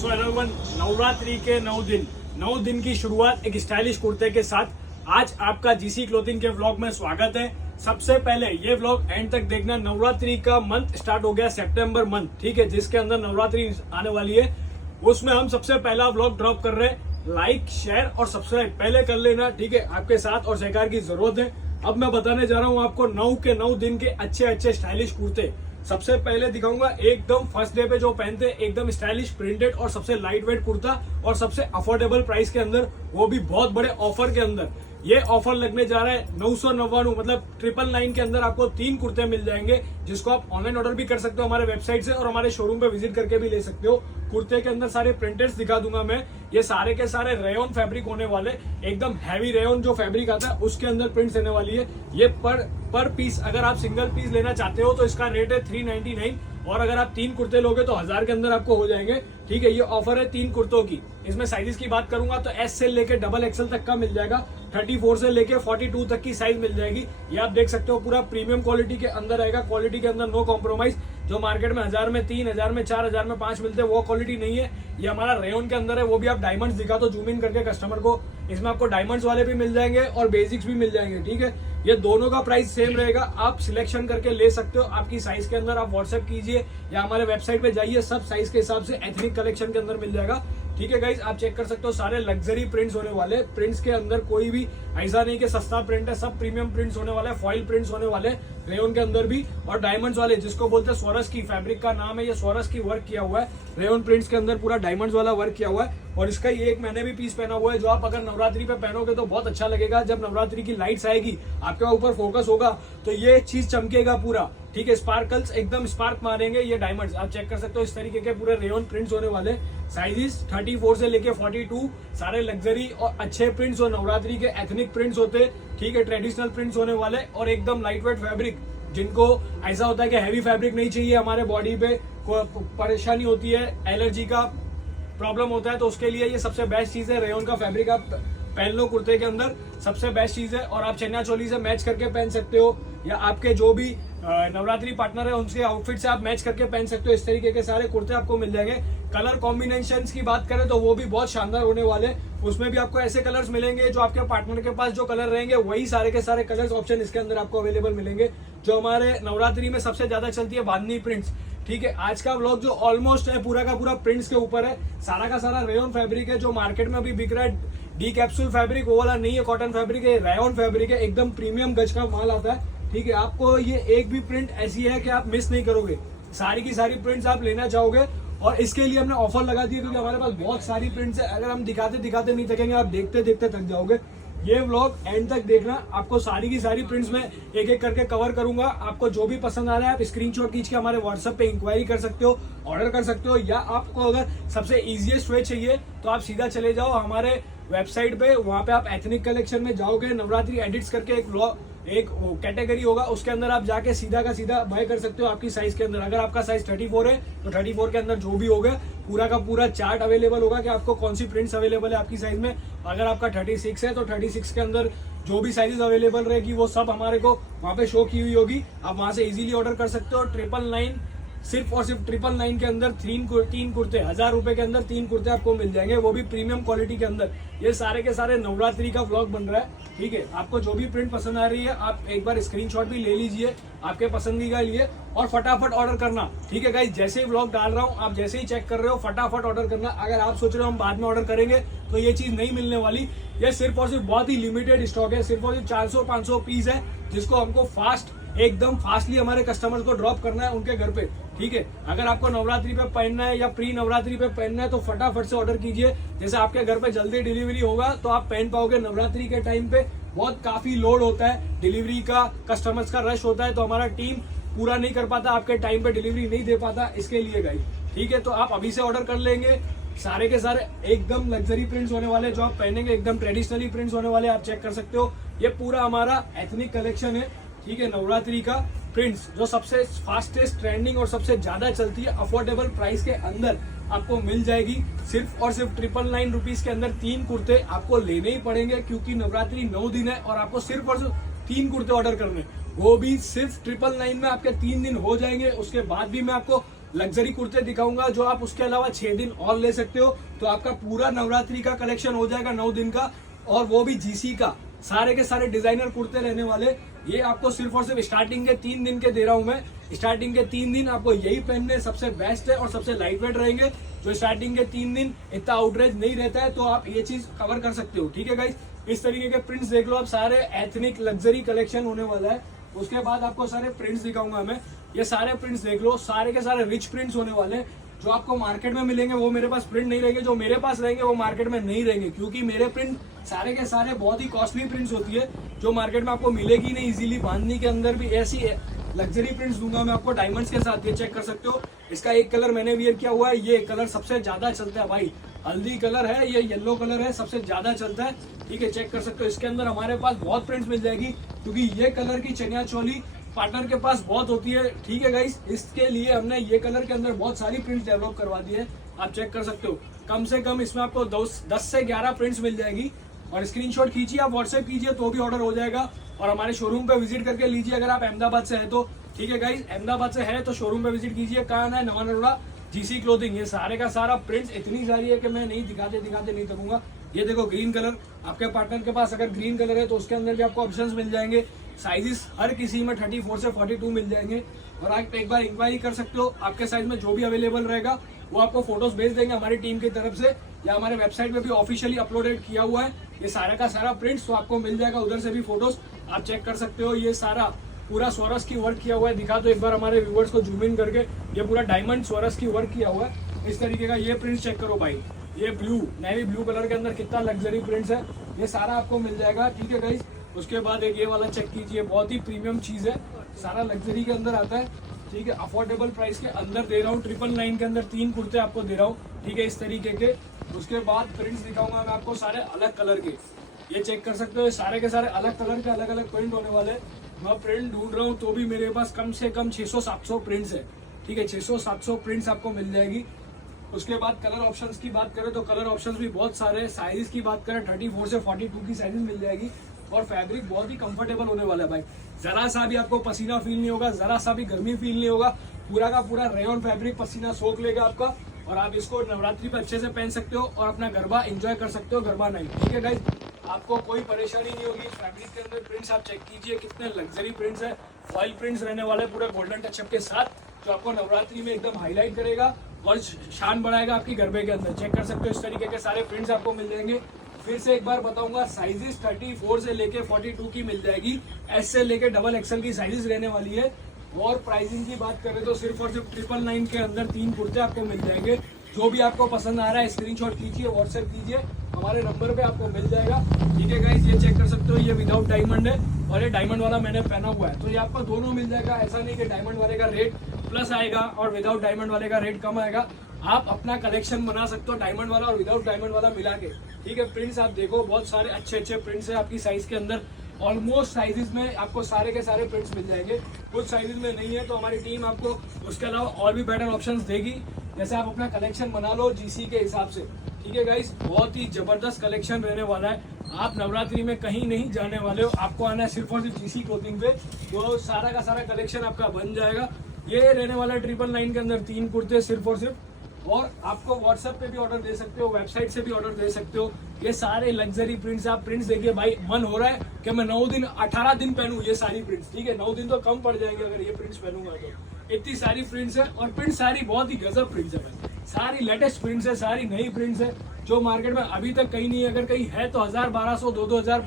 So everyone, Navratri के 9 दिन की शुरुआत एक स्टाइलिश कुर्ते के साथ आज आपका जीसी क्लोथिंग के व्लॉग में स्वागत है। सबसे पहले ये व्लॉग एंड तक देखना। नवरात्रि का मंथ स्टार्ट हो गया, सितंबर मंथ, ठीक है, जिसके अंदर नवरात्रि आने वाली है। उसमें हम सबसे पहला व्लॉग ड्रॉप कर रहे हैं। लाइक, शेयर और सब्सक्राइब पहले कर लेना, ठीक है। आपके साथ और सहकार की जरूरत है। अब मैं बताने जा रहा हूँ आपको 9 के 9 दिन के अच्छे स्टाइलिश कुर्ते। सबसे पहले दिखाऊंगा एकदम फर्स्ट डे पे जो पहनते हैं, एकदम स्टाइलिश प्रिंटेड और सबसे लाइट वेट कुर्ता और सबसे अफोर्डेबल प्राइस के अंदर, वो भी बहुत बड़े ऑफर के अंदर। ये ऑफर लगने जा रहा है 999, मतलब 999 के अंदर आपको 3 कुर्ते मिल जाएंगे, जिसको आप ऑनलाइन ऑर्डर भी कर सकते हो हमारे वेबसाइट से और हमारे शोरूम पे विजिट करके भी ले सकते हो। कुर्ते के अंदर सारे प्रिंटेड्स दिखा दूंगा मैं। ये सारे के सारे रेयन फैब्रिक होने वाले, एकदम हैवी रेयन जो फैब्रिक आता है उसके अंदर प्रिंट्स रहने वाली है। ये पर पीस, अगर आप सिंगल पीस लेना चाहते हो तो इसका रेट है 399, और अगर आप 3 कुर्ते लोगे तो 1000 के अंदर आपको हो जाएंगे, ठीक है। ये ऑफर है 3 कुर्तों की। इसमें साइजेस की बात करूंगा तो एस से लेके डबल एक्सएल तक का मिल जाएगा, 34 से लेके 42 तक की साइज मिल जाएगी। ये आप देख सकते हो पूरा प्रीमियम क्वालिटी के अंदर आएगा। क्वालिटी के अंदर नो कॉम्प्रोमाइज। जो मार्केट में 1000 में 3, 1000 में 4, 1000 में 5 मिलते हैं, वो क्वालिटी नहीं है। ये हमारा रेयन के अंदर है। वो भी आप डायमंड्स दिखा तो जूम इन करके कस्टमर को। इसमें आपको डायमंड्स वाले भी मिल जाएंगे और बेसिक्स भी मिल जाएंगे, ठीक है। ये दोनों का प्राइस सेम रहेगा। आप सिलेक्शन करके ले सकते हो आपकी साइज के अंदर। आप व्हाट्सएप कीजिए या हमारे वेबसाइट पे जाइए, सब साइज के हिसाब से एथनिक कलेक्शन के अंदर मिल जाएगा, ठीक है गाइज। आप चेक कर सकते हो, सारे लग्जरी प्रिंट्स होने वाले। प्रिंट्स के अंदर कोई भी ऐसा नहीं कि सस्ता प्रिंट है, सब प्रीमियम प्रिंट्स होने वाले, फॉइल प्रिंट्स होने वाले रेयन के अंदर भी। और डायमंड्स वाले, जिसको बोलते हैं स्वरस की, फैब्रिक का नाम है ये, स्वरस की वर्क किया हुआ है। रेयन प्रिंट्स के अंदर पूरा डायमंड्स वाला वर्क किया हुआ है। और इसका ये एक मैंने भी पीस पहना हुआ है, जो आप अगर नवरात्रि पे पहनोगे तो बहुत अच्छा लगेगा। जब नवरात्रि की लाइट्स आएगी, आपके ऊपर फोकस होगा तो ये चीज चमकेगा पूरा, ठीक है। स्पार्कल्स एकदम स्पार्क मारेंगे ये डायमंड्स। आप चेक कर सकते हो, इस तरीके के पूरे रेयन प्रिंट्स होने वाले। साइजेस 34 से लेके 42, सारे लग्जरी और अच्छे प्रिंट्स और नवरात्रि के एथनिक प्रिंट्स होते, ठीक है। ट्रेडिशनल प्रिंट्स होने वाले और एकदम लाइट वेट फैब्रिक। जिनको ऐसा होता है कि हैवी फैब्रिक नहीं चाहिए, हमारे बॉडी पे परेशानी होती है, एलर्जी का प्रॉब्लम होता है, तो उसके लिए ये सबसे बेस्ट चीज है। रेयन का फैब्रिक आप पहन लो कुर्ते के अंदर, सबसे बेस्ट चीज है। और आप चनिया चोली से मैच करके पहन सकते हो, या आपके जो भी नवरात्रि पार्टनर है उनके आउटफिट से आप मैच करके पहन सकते हो। इस तरीके के सारे कुर्ते आपको मिल जाएंगे। कलर कॉम्बिनेशंस की बात करें तो वो भी बहुत शानदार होने वाले। उसमें भी आपको ऐसे कलर्स मिलेंगे जो आपके पार्टनर के पास जो कलर रहेंगे, वही सारे के सारे कलर्स ऑप्शन इसके अंदर आपको अवेलेबल मिलेंगे। जो हमारे नवरात्रि में सबसे ज्यादा चलती है बांधनी प्रिंट्स, ठीक है। आज का व्लॉग जो ऑलमोस्ट है पूरा का पूरा प्रिंट्स के ऊपर है। सारा का सारा रेयन फैब्रिक है, जो मार्केट में अभी बिक रहा है। डी कैप्सूल फैब्रिक वो वाला नहीं है, कॉटन फैब्रिक है, रेयन फैब्रिक है, एकदम प्रीमियम गज का माल आता है, ठीक है। आपको ये एक भी प्रिंट ऐसी है कि आप मिस नहीं करोगे। सारी की सारी प्रिंट्स आप लेना चाहोगे, और इसके लिए हमने ऑफर लगा दिया क्योंकि हमारे पास बहुत सारी प्रिंट्स है। अगर हम दिखाते दिखाते नहीं थकेंगे, आप देखते देखते थक जाओगे। ये व्लॉग एंड तक देखना, आपको सारी की सारी प्रिंट्स में एक एक करके कवर करूंगा। आपको जो भी पसंद आ रहा है आप स्क्रीनशॉट खींच के हमारे व्हाट्सएप पे इंक्वायरी कर सकते हो, ऑर्डर कर सकते हो। या आपको अगर सबसे इजीएस्ट वे चाहिए तो आप सीधा चले जाओ हमारे वेबसाइट पे, वहां पे आप एथनिक कलेक्शन में जाओगे, नवरात्रि एडिट्स करके एक कैटेगरी होगा, उसके अंदर आप जाके सीधा का सीधा बाय कर सकते हो आपकी साइज के अंदर। अगर आपका साइज 34 है तो 34 के अंदर जो भी होगा पूरा का पूरा चार्ट अवेलेबल होगा कि आपको कौन सी प्रिंट्स अवेलेबल है आपकी साइज में। अगर आपका 36 है तो 36 के अंदर जो भी साइजेस अवेलेबल रहेगी वो सब हमारे को वहां पे शो की हुई होगी। आप वहां से इजीली ऑर्डर कर सकते हो। 999 सिर्फ और सिर्फ 999 के अंदर 3 कुर्ते, 1000 रुपए के अंदर 3 कुर्ते आपको मिल जाएंगे, वो भी प्रीमियम क्वालिटी के अंदर। ये सारे के सारे नवरात्रि का व्लॉग बन रहा है, ठीक है। आपको जो भी प्रिंट पसंद आ रही है आप एक बार स्क्रीनशॉट भी ले लीजिए आपके पसंदीदा लिए, और फटाफट ऑर्डर करना, ठीक है गाइस। जैसे ही व्लॉग डाल रहा हूँ, आप जैसे ही चेक कर रहे हो, फटाफट ऑर्डर करना। अगर आप सोच रहे हो हम बाद में ऑर्डर करेंगे तो ये चीज नहीं मिलने वाली। ये सिर्फ और सिर्फ बहुत ही लिमिटेड स्टॉक है, सिर्फ और सिर्फ 400-500 पीस है, जिसको हमको एकदम फास्टली हमारे कस्टमर्स को ड्रॉप करना है उनके घर पे, ठीक है। अगर आपको नवरात्रि पे पहनना है या प्री नवरात्रि पे पहनना है तो फटाफट से ऑर्डर कीजिए। जैसे आपके घर पे जल्दी डिलीवरी होगा तो आप पहन पाओगे। नवरात्रि के टाइम पे बहुत काफी लोड होता है डिलीवरी का, कस्टमर्स का रश होता है, तो हमारा टीम पूरा नहीं कर पाता, आपके टाइम पे डिलीवरी नहीं दे पाता, इसके लिए गाइस, ठीक है। तो आप अभी से ऑर्डर कर लेंगे। सारे के सारे एकदम लग्जरी प्रिंट्स होने वाले, जो आप पहनेंगे एकदम ट्रेडिशनली प्रिंट्स होने वाले। आप चेक कर सकते हो, ये पूरा हमारा एथनिक कलेक्शन है, ठीक है। नवरात्रि का प्रिंट्स जो सबसे फास्टेस्ट ट्रेंडिंग और सबसे ज्यादा चलती है, अफोर्डेबल प्राइस के अंदर आपको मिल जाएगी। सिर्फ और सिर्फ 999 रुपीज के अंदर 3 कुर्ते आपको लेने ही पड़ेंगे, क्योंकि नवरात्रि 9 दिन है और आपको सिर्फ और सिर्फ 3 कुर्ते ऑर्डर करने, वो भी सिर्फ 999 में आपके 3 दिन हो जाएंगे। उसके बाद भी मैं आपको लग्जरी कुर्ते दिखाऊंगा जो आप उसके अलावा 6 दिन और ले सकते हो, तो आपका पूरा नवरात्रि का कलेक्शन हो जाएगा 9 दिन का, और वो भी जीसी का। सारे के सारे डिजाइनर कुर्ते रहने वाले। ये आपको सिर्फ और सिर्फ स्टार्टिंग के 3 दिन के दे रहा हूं मैं। स्टार्टिंग के 3 दिन आपको यही पहनने सबसे बेस्ट है और सबसे लाइट वेट रहेंगे। जो स्टार्टिंग के 3 दिन इतना आउटरेज नहीं रहता है, तो आप ये चीज कवर कर सकते हो। ठीक है गाइस, इस तरीके के प्रिंट्स देख लो आप, सारे एथनिक लग्जरी कलेक्शन होने वाला है। उसके बाद आपको सारे प्रिंट्स दिखाऊंगा मैं। ये सारे प्रिंट्स देख लो, सारे के सारे रिच प्रिंट्स होने वाले हैं। जो आपको मार्केट में मिलेंगे वो मेरे पास प्रिंट नहीं रहेंगे, जो मेरे पास रहेंगे वो मार्केट में नहीं रहेंगे, क्योंकि मेरे प्रिंट सारे के सारे बहुत ही कॉस्टली प्रिंट्स होती है, जो मार्केट में आपको मिलेगी नहीं इजीली। बांधनी के अंदर भी ऐसी लग्जरी प्रिंट्स दूंगा मैं आपको डायमंड्स के साथ। ये चेक कर सकते हो, इसका एक कलर मैंने वियर किया हुआ है। ये कलर सबसे ज्यादा चलता है भाई, हल्दी कलर है, ये येलो कलर है, सबसे ज्यादा चलता है। ठीक है, चेक कर सकते हो। इसके अंदर हमारे पास बहुत प्रिंट्स मिल जाएगी, क्योंकि ये कलर की चनिया चोली पार्टनर के पास बहुत होती है। ठीक है गाइस, इसके लिए हमने ये कलर के अंदर बहुत सारी प्रिंट्स डेवलप करवा दी है। आप चेक कर सकते हो, कम से कम इसमें आपको 10 से 11 प्रिंट्स मिल जाएगी। और स्क्रीनशॉट खींचिए, आप व्हाट्सएप कीजिए तो भी ऑर्डर हो जाएगा। और हमारे शोरूम पे विजिट करके लीजिए अगर आप अहमदाबाद से है तो। ठीक है गाइस, अहमदाबाद से है तो शोरूम पे विजिट कीजिए। कहाँ है? नवा नरोड़ा, जीसी क्लोथिंग। ये सारे का सारा प्रिंट्स इतनी सारी है कि मैं नहीं दिखाते नहीं थकूंगा। ये देखो ग्रीन कलर, आपके पार्टनर के पास अगर ग्रीन कलर है तो उसके अंदर भी आपको ऑप्शंस मिल जाएंगे। साइजेस हर किसी में 34 से 42 मिल जाएंगे। और आप एक बार इंक्वायरी कर सकते हो, आपके साइज में जो भी अवेलेबल रहेगा वो आपको फोटोज भेज देंगे हमारी टीम की तरफ से, या हमारे वेबसाइट पे भी ऑफिशियली अपलोडेड किया हुआ है ये सारा का सारा प्रिंट्स, तो आपको मिल जाएगा उधर से भी फोटोज। आप चेक कर सकते हो, ये सारा पूरा स्वरस की वर्क किया हुआ है। दिखा दो एक बार हमारे व्यूवर्स को जूम इन करके, ये पूरा डायमंड स्वरस की वर्क किया हुआ है। इस तरीके का ये प्रिंट चेक करो भाई, ये ब्लू नेवी ब्लू कलर के अंदर कितना लग्जरी प्रिंट्स है, ये सारा आपको मिल जाएगा। ठीक है गाइस, उसके बाद एक ये वाला चेक कीजिए, बहुत ही प्रीमियम चीज है, सारा लग्जरी के अंदर आता है। ठीक है, अफोर्डेबल प्राइस के अंदर दे रहा हूँ। 999 के अंदर 3 कुर्ते आपको दे रहा हूँ। ठीक है, इस तरीके के। उसके बाद प्रिंट्स दिखाऊंगा मैं आपको सारे अलग कलर के। ये चेक कर सकते हो, सारे के सारे अलग कलर के अलग अलग प्रिंट होने वाले। मैं प्रिंट ढूंढ रहा हूँ तो भी मेरे पास कम से कम 600-700 प्रिंट्स है। ठीक है, 600-700 प्रिंट्स आपको मिल जाएगी। उसके बाद कलर ऑप्शंस की बात करें तो कलर ऑप्शंस भी बहुत सारे हैं। साइज की बात करें 34 से 42 की साइजेस मिल जाएगी। और फैब्रिक बहुत ही कंफर्टेबल होने वाला है भाई, जरा सा भी आपको पसीना फील नहीं होगा, जरा सा भी गर्मी फील नहीं होगा। पूरा का पूरा रेयन फैब्रिक पसीना सोख लेगा आपका, और आप इसको नवरात्रि पे अच्छे से पहन सकते हो और अपना गरबा एंजॉय कर सकते हो, गरबा नाइट। ठीक है गाइस, आपको कोई परेशानी नहीं होगी। फैब्रिक के अंदर प्रिंट्स आप चेक कीजिए, कितने लग्जरी प्रिंट्स है। फॉइल प्रिंट्स रहने वाले पूरे गोल्डन टचअप के साथ, जो आपको नवरात्रि में एकदम हाईलाइट करेगा और शान बढ़ाएगा आपकी गरबे के अंदर। चेक कर सकते हो, इस तरीके के सारे प्रिंट्स आपको मिल जाएंगे। फिर से एक बार बताऊंगा, साइजेस 34 से लेके 42 की मिल जाएगी। एस से लेके डबल एक्सएल की साइजेस रहने वाली है। और प्राइसिंग की बात करें तो सिर्फ और सिर्फ 999 के अंदर 3 कुर्ते आपको मिल जाएंगे। जो भी आपको पसंद आ रहा है स्क्रीनशॉट कीजिए, व्हाट्सएप कीजिए, हमारे नंबर पे आपको मिल जाएगा। ठीक है गाइस, ये चेक कर सकते हो, ये विदाउट डायमंड है और ये डायमंड वाला मैंने पहना हुआ है, तो ये आपको दोनों मिल जाएगा। ऐसा नहीं कि डायमंड वाले का रेट प्लस आएगा और विदाउट डायमंड वाले का रेट कम आएगा। आप अपना कलेक्शन बना सकते हो डायमंड वाला और विदाउट डायमंड वाला मिला के। ठीक है, प्रिंट्स आप देखो, बहुत सारे अच्छे अच्छे प्रिंट्स है आपकी साइज के अंदर। ऑलमोस्ट साइजेस में आपको सारे के सारे प्रिंट्स मिल जाएंगे। कुछ साइजेस में नहीं है तो हमारी टीम आपको उसके अलावा और भी बेटर ऑप्शंस देगी, जैसे आप अपना कलेक्शन बना लो जीसी के हिसाब से। ठीक है गाइस, बहुत ही जबरदस्त कलेक्शन रहने वाला है। आप नवरात्रि में कहीं नहीं जाने वाले हो, आपको आना है सिर्फ और सिर्फ जीसी क्लोथिंग पे, तो सारा का सारा कलेक्शन आपका बन जाएगा। ये रहने वाला 999 के अंदर 3 कुर्ते सिर्फ और सिर्फ। और आपको व्हाट्सएप पे भी ऑर्डर दे सकते हो, वेबसाइट से भी ऑर्डर दे सकते हो। ये सारे लग्जरी प्रिंट्स, आप प्रिंट्स देखिए भाई, मन हो रहा है कि मैं 9 दिन 18 दिन पहनूं ये सारी प्रिंट्स। ठीक है, 9 दिन तो कम पड़ जाएंगे अगर ये प्रिंट्स पहनूंगा तो। इतनी सारी प्रिंट्स है और प्रिंट सारी बहुत ही गजब प्रिंट्स है भाई, सारी लेटेस्ट प्रिंट्स है, सारी नई प्रिंट्स है जो मार्केट में अभी तक कहीं नहीं है। अगर कहीं है तो 1000, 1200, 2000,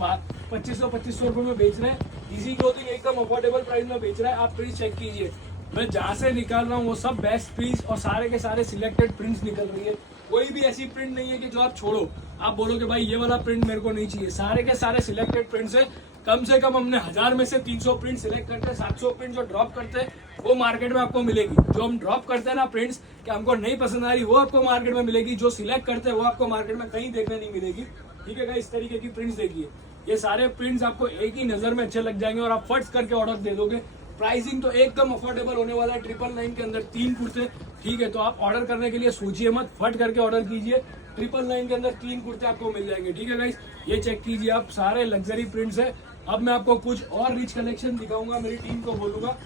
2500 रुपए में बेच रहे हैं। इजी क्लोथिंग एकदम अफोर्डेबल प्राइस में बेच रहा है। आप प्रिंट्स चेक कीजिए, मैं जहाँ से निकाल रहा हूँ वो सब बेस्ट प्रिंट्स और सारे के सारे सिलेक्टेड प्रिंट्स निकल रही है। कोई भी ऐसी प्रिंट नहीं है कि जो आप छोड़ो, आप बोलो कि भाई ये वाला प्रिंट मेरे को नहीं चाहिए। सारे के सारे सिलेक्टेड प्रिंट्स है। कम से कम हमने 1000 में से 300 प्रिंट सिलेक्ट करते हैं। 700 प्रिंट जो ड्रॉप करते हैं वो मार्केट में आपको मिलेगी। जो हम ड्रॉप करते हैं ना प्रिंट्स कि हमको नहीं पसंद आ रही, वो आपको मार्केट में मिलेगी। जो सिलेक्ट करते हैं वो आपको मार्केट में कहीं देखने नहीं मिलेगी। ठीक है, इस तरीके की प्रिंट्स देखिए, ये सारे प्रिंट्स आपको एक ही नजर में अच्छे लग जाएंगे और आप फट्स करके ऑर्डर दे दोगे। प्राइसिंग तो एकदम अफोर्डेबल होने वाला है। 999 के अंदर 3 कुर्ते। ठीक है, तो आप ऑर्डर करने के लिए सोचिए मत, फट करके ऑर्डर कीजिए। 999 के अंदर 3 कुर्ते आपको मिल जाएंगे। ठीक है गाइस, ये चेक कीजिए आप, सारे लग्जरी प्रिंट्स है। अब मैं आपको कुछ और रिच कलेक्शन दिखाऊंगा, मेरी टीम को बोलूंगा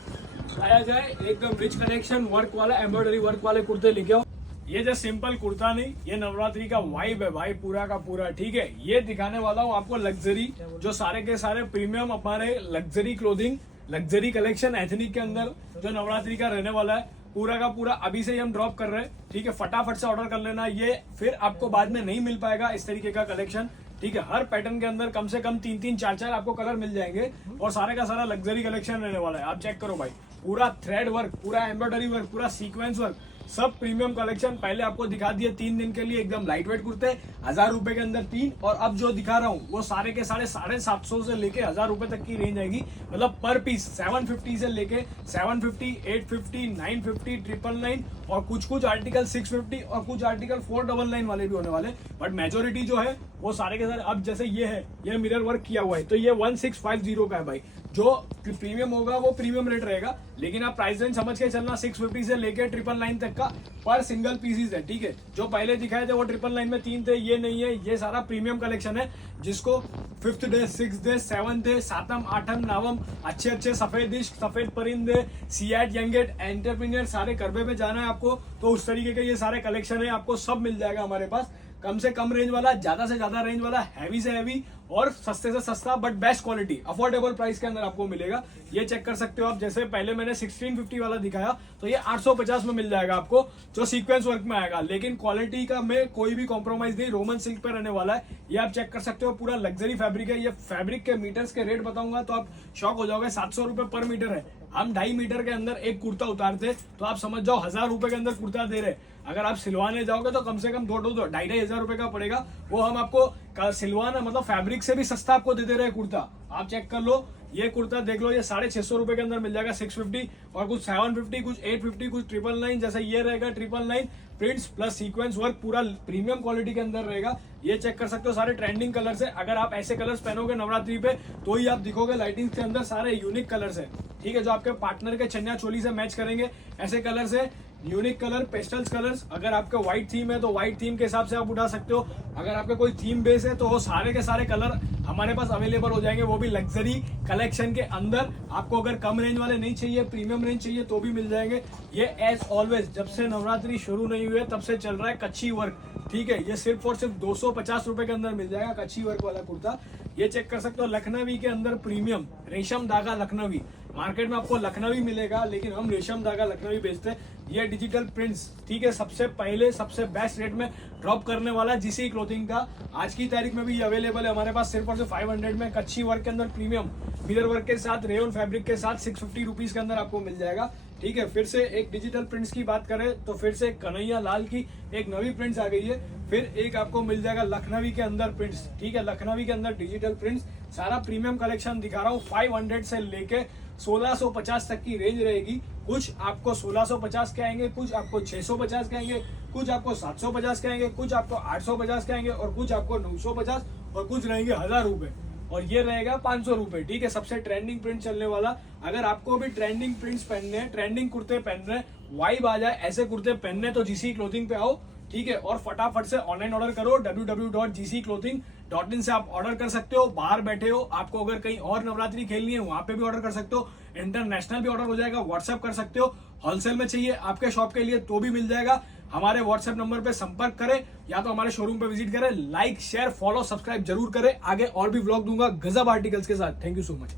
दिखाया जाए एकदम रिच कलेक्शन वर्क वाला एम्ब्रॉयडरी वर्क वाले कुर्ते लेके आओ। ये जो सिंपल कुर्ता नहीं, ये नवरात्रि का वाइब है भाई पूरा का पूरा। ठीक है, ये दिखाने वाला हूँ आपको लग्जरी, जो सारे के सारे प्रीमियम हमारे luxury clothing, luxury collection ethnic के अंदर जो नवरात्रि का रहने वाला है पूरा का पूरा अभी से ही हम ड्रॉप कर रहे हैं। ठीक है, फटाफट से ऑर्डर कर लेना, ये फिर आपको बाद में नहीं मिल पाएगा इस तरीके का कलेक्शन। ठीक है, हर पैटर्न के अंदर कम से कम 3-3, 4-4 आपको कलर मिल जाएंगे और सारे का सारा लग्जरी कलेक्शन रहने वाला है। आप चेक करो भाई, पूरा थ्रेड वर्क, पूरा एम्ब्रॉयडरी वर्क, पूरा सीक्वेंस वर्क, सब प्रीमियम कलेक्शन। पहले आपको दिखा दिए 3 दिन के लिए एकदम लाइट वेट कुर्ते 1000 रुपए के अंदर 3, और अब जो दिखा रहा हूँ वो सारे के सारे 750 से लेके 1000 रुपए तक की रेंज आएगी। मतलब पर पीस 750 से लेके 750, 850, 950, 999 और कुछ आर्टिकल 650 और कुछ आर्टिकल 499 वाले भी होने वाले। बट मेजोरिटी जो है वो सारे के सारे, अब जैसे ये है, ये मिरर वर्क किया हुआ है तो ये 1650 का है भाई। जो प्रीमियम होगा वो प्रीमियम रेट रहेगा, लेकिन आप प्राइस रेंज समझ के चलना 650 से लेके 999 तक का पर सिंगल पीसीज है। ठीक है, जो पहले दिखाए थे वो 999 में 3 थे, ये नहीं है, ये सारा प्रीमियम कलेक्शन है जिसको 5th day, 6th day, 7th day, 7th, 8th, 9th अच्छे सफेद इश्क, सफेद परिंदे, सियाट, यंगेट, एंटरप्रेन्योर सारे करबे पे जाना है आपको तो उस तरीके के ये सारे कलेक्शन है, आपको सब मिल जाएगा हमारे पास। कम से कम रेंज वाला, ज्यादा से ज्यादा रेंज वाला, हैवी से हैवी और सस्ते से सस्ता but best quality affordable price के अंदर आपको मिलेगा। ये चेक कर सकते हो आप, जैसे पहले मैंने 1650 वाला दिखाया तो ये 850 में मिल जाएगा आपको, जो सीक्वेंस वर्क में आएगा, लेकिन क्वालिटी का में कोई भी कॉम्प्रोमाइज नहीं, रोमन सिल्क पे रहने वाला है। ये आप चेक कर सकते हो, पूरा लग्जरी फैब्रिक है। ये फैब्रिक के मीटर्स के रेट बताऊंगा तो आप शॉक हो जाओगे, 700 रुपए पर मीटर है। हम 2.5 मीटर के अंदर एक कुर्ता उतारते तो आप समझ जाओ 1000 रुपए के अंदर कुर्ता दे रहे। अगर आप सिलवाने जाओगे तो कम से कम 2-2.5 हजार रुपए का पड़ेगा, वो हम आपको सिलवाना मतलब फैब्रिक से भी सस्ता आपको दे रहे कुर्ता। आप चेक कर लो, ये कुर्ता देख लो, ये 650 रुपए के अंदर मिल जाएगा, 650 और कुछ 750, कुछ 850, कुछ 999, जैसे ये रहेगा 999 प्रिंट्स प्लस सीक्वेंस वर्क, पूरा प्रीमियम क्वालिटी के अंदर रहेगा। ये चेक कर सकते हो, सारे ट्रेंडिंग कलर्स है। अगर आप ऐसे कलर्स पहनोगे नवरात्रि पे तो ही आप दिखोगे लाइटिंग के अंदर, सारे यूनिक कलर्स है। ठीक है, जो आपके पार्टनर के चन्या चोली से मैच करेंगे ऐसे कलर्स है, यूनिक कलर, पेस्टल्स कलर्स। अगर आपका व्हाइट थीम है तो व्हाइट थीम के हिसाब से आप उठा सकते हो। अगर आपका कोई थीम बेस है तो वो सारे के सारे कलर हमारे पास अवेलेबल हो जाएंगे, वो भी लग्जरी कलेक्शन के अंदर। आपको अगर कम रेंज वाले नहीं चाहिए, प्रीमियम रेंज चाहिए तो भी मिल जाएंगे। ये एज ऑलवेज जब से नवरात्रि शुरू नहीं हुई है तब से चल रहा है कच्छी वर्क। ठीक है, ये सिर्फ और सिर्फ 250 रुपए के अंदर मिल जाएगा कच्छी वर्क वाला कुर्ता। ये चेक कर सकते हो, लखनवी के अंदर प्रीमियम रेशम धागा लखनवी। मार्केट में आपको लखनवी मिलेगा लेकिन हम रेशम धागा लखनवी बेचते हैं। ये डिजिटल प्रिंट्स, ठीक है, सबसे पहले सबसे बेस्ट रेट में ड्रॉप करने वाला जीसी क्लोथिंग का आज की तारीख में भी ये अवेलेबल है हमारे पास सिर्फ और सिर्फ 500 में। कच्छी वर्क के अंदर प्रीमियम मिरर वर्क के साथ, रेयन फैब्रिक के साथ 650 रुपीज के अंदर आपको मिल जाएगा। ठीक है, फिर से एक डिजिटल प्रिंट्स की बात करें तो फिर से कन्हैया लाल की एक नवी प्रिंट्स आ गई है। फिर एक आपको मिल जाएगा लखनवी के अंदर प्रिंट्स। ठीक है, लखनवी के अंदर डिजिटल प्रिंट्स, सारा प्रीमियम कलेक्शन दिखा रहा हूँ। 500 से लेके 1650 तक की रेंज रहेगी। कुछ आपको 1650 के आएंगे, कुछ आपको 650 के आएंगे, कुछ आपको 750 के आएंगे, कुछ आपको 850 के आएंगे और कुछ आपको 950 और कुछ रहेंगे 1000 रुपए और ये रहेगा 500 रुपए। ठीक है, सबसे ट्रेंडिंग प्रिंट चलने वाला। अगर आपको भी ट्रेंडिंग प्रिंट्स पहनने हैं, ट्रेंडिंग कुर्ते पहनने हैं, वाइब आ जाए ऐसे कुर्ते पहनने तो जीसी क्लोथिंग पे आओ। ठीक है, और फटाफट से ऑनलाइन ऑर्डर करो, www.gcclothing.in से आप ऑर्डर कर सकते हो। बाहर बैठे हो, आपको अगर कहीं और नवरात्रि खेलनी है वहां पे भी ऑर्डर कर सकते हो, इंटरनेशनल भी ऑर्डर हो जाएगा, व्हाट्सएप कर सकते हो। होलसेल में चाहिए आपके शॉप के लिए तो भी मिल जाएगा। हमारे व्हाट्सएप नंबर पे संपर्क करें या तो हमारे शोरूम पे विजिट करें। लाइक, शेयर, फॉलो, सब्सक्राइब जरूर करें। आगे और भी व्लॉग दूंगा गजब आर्टिकल्स के साथ। Thank you so much.